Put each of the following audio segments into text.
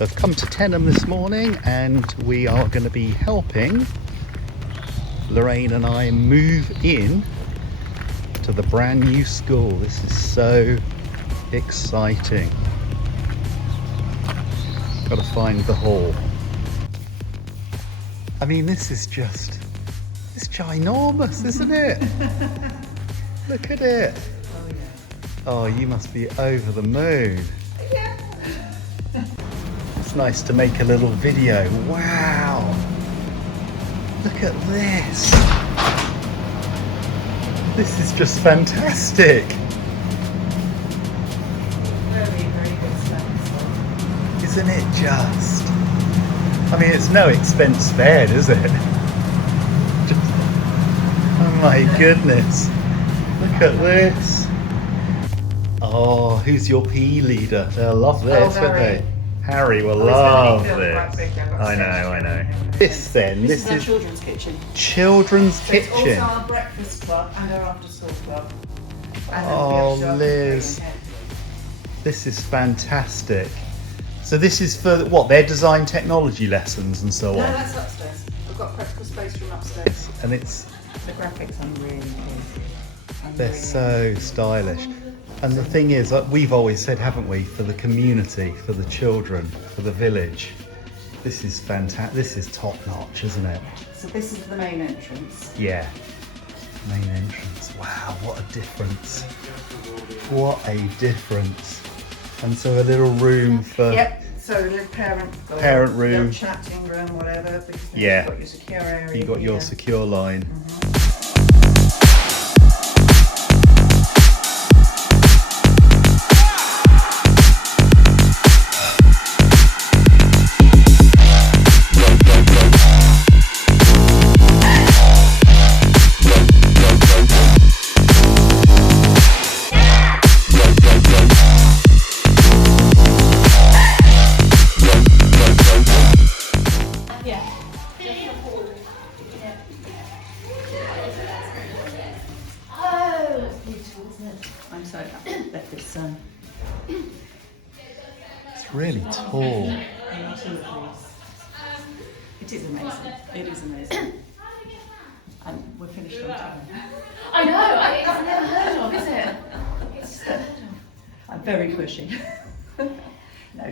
So I've come to Teynham this morning and we are going to be helping Lorraine and I move in to the brand new school. This is so exciting. Got to find the hall. I mean, this is just, it's ginormous, isn't it? Look at it. Oh, yeah. Oh, you must be over the moon. Yeah. It's nice to make a little video. Wow. Look at this. This is just fantastic. Very, very good stuff. Isn't it just? I mean, it's no expense spared, is it? Just, oh my goodness. Look at this. Oh, who's your PE leader? They'll love this, won't they? Harry will love this. I know. This then, This is our is children's kitchen. children's So it's kitchen. also our breakfast club and our after school club. And then Oh, we have Liz. shelter This is fantastic. So this is for what? Their design technology lessons and so No, on. that's upstairs. We've got practical space room upstairs. And it's The graphics, I'm really pleased. they're so stylish. And the thing is, like we've always said, haven't we, for the community, for the children, for the village, this is fantastic. This is top notch, isn't it? So this is the main entrance. Yeah. Main entrance. Wow, what a difference. What a difference. And so a little room for Yep. So the parent room. little chatting room, whatever. Because then Yeah. You've got your secure area. You got your here. secure line. I'm so happy that this It's really tall. It is amazing. It is amazing. And we're finished on time. I know, it's never heard of, is it? It's just never heard I'm very pushy. No. of. No,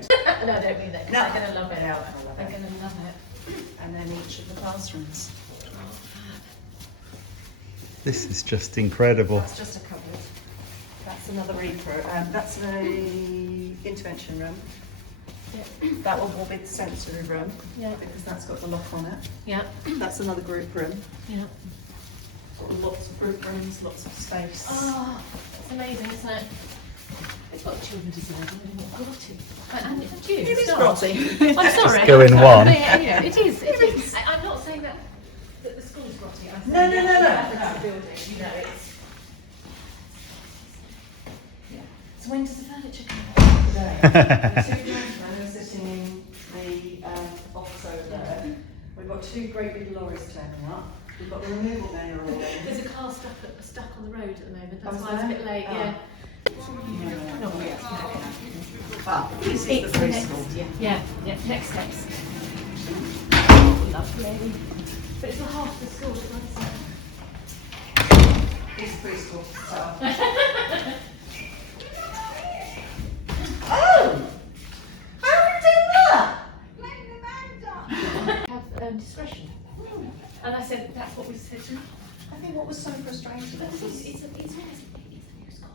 I don't mean that, 'cause No. they're going to love it. They are gonna love They're it. going to love it. And then each of the classrooms. This is just incredible. That's just a cupboard. That's another repro. That's a intervention room. That one will be the sensory room. Yeah. Because that's got the lock on it. Yeah, That's another group room. yeah. Got lots of group rooms, lots of space. Oh, it's amazing, isn't it? It's what children deserve, and what grotty. And you, It is stop. grotty. I'm sorry. go in one. Yeah, it is. I'm not saying that the school's grotty. I'm No, saying no, no, the no. fabric of the building, you know, it's... Yeah. So when does the furniture come? Today. The two gentlemen are sitting in the box over there. We've got two great big lorries turning up. We've got the removal van already. There's a car stuck on the road at the moment, that's Oh, why it's a is bit there? late, Oh. yeah. No, But this is the preschool. Yeah, next steps. Lovely. But it's not half the school, isn't it? It's preschool. So. Oh! How have you done that? Have discretion. And I said, that's what we said to them. I think what was so frustrating Because is... it's a new school.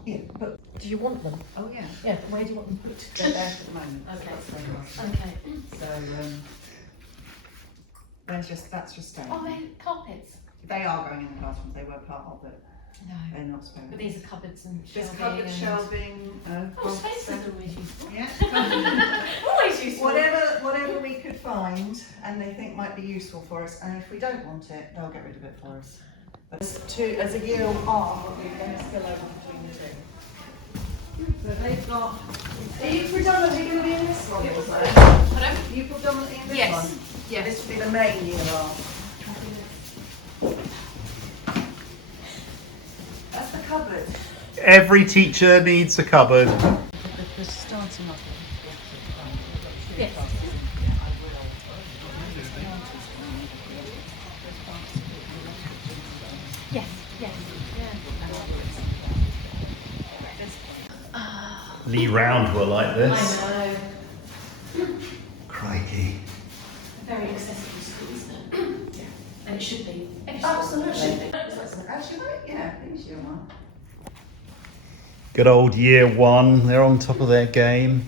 Yeah, but... Do you want them? Oh, yeah. Yeah, where do you want them put? They're there at the moment. Okay. That's very nice. Okay. So, that's just staying. Oh, they carpets? They are going in the classrooms. They were part of it. No. They're not spare. But these are cupboards and There's shelving. cupboard and- shelving. Oh, space is always useful. Yeah. Always useful. whatever we could find and they think might be useful for us, and if we don't want it, they'll get rid of it for us. But as a year arm, we're going to spill over between the two. So they've got. Are you predominantly going to be in this one? Pardon? Are you predominantly in this Yes. one? Yeah. This will be the main year arm. That's the cupboard. Every teacher needs a cupboard. The starting off with Yes. Yes, yes. Lee Round were like this. I know. Crikey. A very accessible school, isn't it? Yeah. And it should be. Absolutely. Actually, yeah, I think you are. Good old year one. They're on top of their game.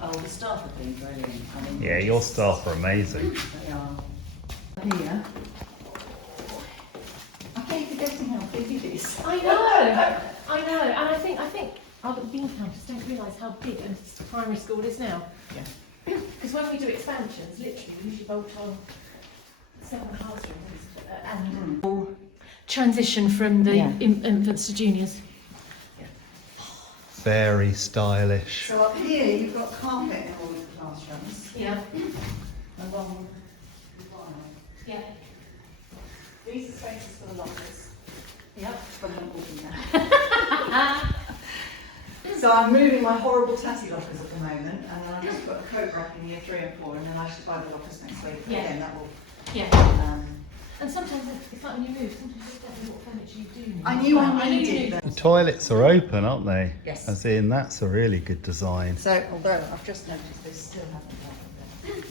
Oh, the staff have been brilliant. I mean, Yeah, your staff are amazing. They are. Here. I keep forgetting how big it is. I know, and I think our bean counters don't realise how big a primary school is now. Yeah. Because when we do expansions, literally, we usually bolt on 7 classrooms and transition from the infants to juniors. Very stylish. So up here, you've got carpet in all of the classrooms. Yeah, Along the wire. yeah, These are spaces for the lockers. yeah. But I'm not walking now. So I'm moving my horrible tatty lockers at the moment, and then I just put a coat rack in year 3 and 4, and then I should buy the lockers next week. Yeah. Again, that will. Yeah. And sometimes it's like when you move, sometimes you just don't know what furniture you do need. I knew I knew you needed knew. The toilets are open, aren't they? Yes. As in, that's a really good design. So, although I've just noticed they still haven't done it.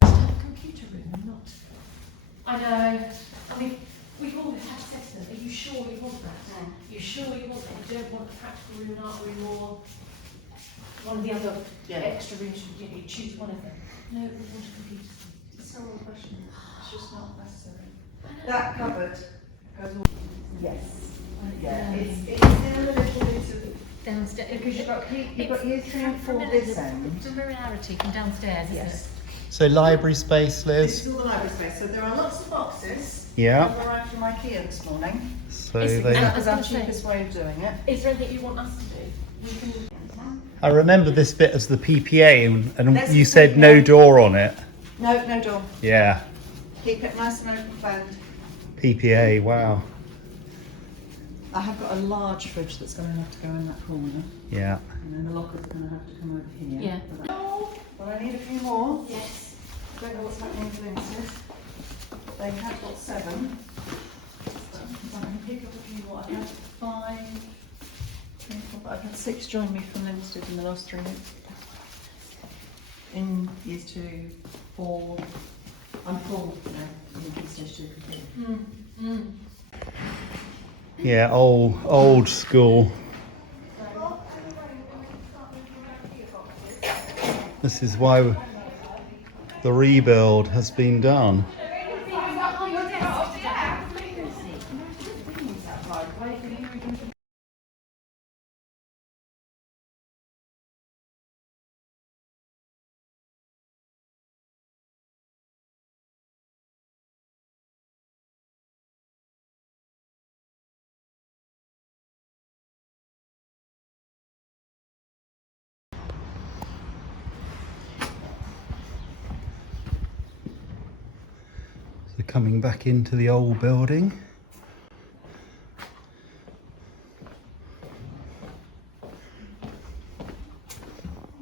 Computer room and not. I know. I mean, we've always had assessment. Are you sure you want that? Are you sure you want that? You don't want a practical room, an art room, or one of the other extra rooms? You choose one of them. No, we want a computer room. It's not a question. It's just not necessary. That cupboard goes all. Yes. Yeah. It's still a little bit of. Downstairs. Because you've got year 3 and 4 this end. Familiarity from downstairs, isn't Yes. So library space, This Liz? is all the library space. So there are lots of boxes. Yeah. That arrived from Ikea this morning. So It's- they. That was our I was gonna say- cheapest way of doing it. it? Is there anything you want us to do? We can. I remember this bit as the PPA, and That's you the said no PPA. door on it. No, no door. Yeah. Keep it nice and open planned. PPA. Wow. I have got a large fridge that's going to have to go in that corner, Yeah. and then the lockers are going to have to come over here. Yeah. But I need a few more. Yes. Don't know what's happening with Limited. They have got 7. So I can pick up a few more. I've had 5. I've had 6 join me from Limited in the last 3 weeks. In years 2, 4. I'm full now in stage 2. Yeah. Old school. This is why the rebuild has been done. So coming back into the old building.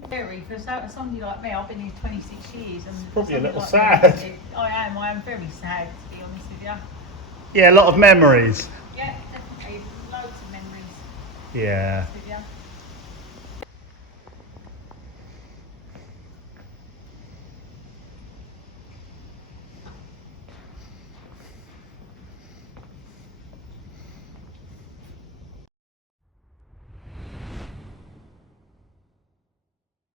Very, for somebody like me, I've been here 26 years. And Probably a somebody little like sad. Me, I am very sad, to be honest with you. Yeah, a lot of memories. Yeah, definitely, loads of memories Yeah. with you.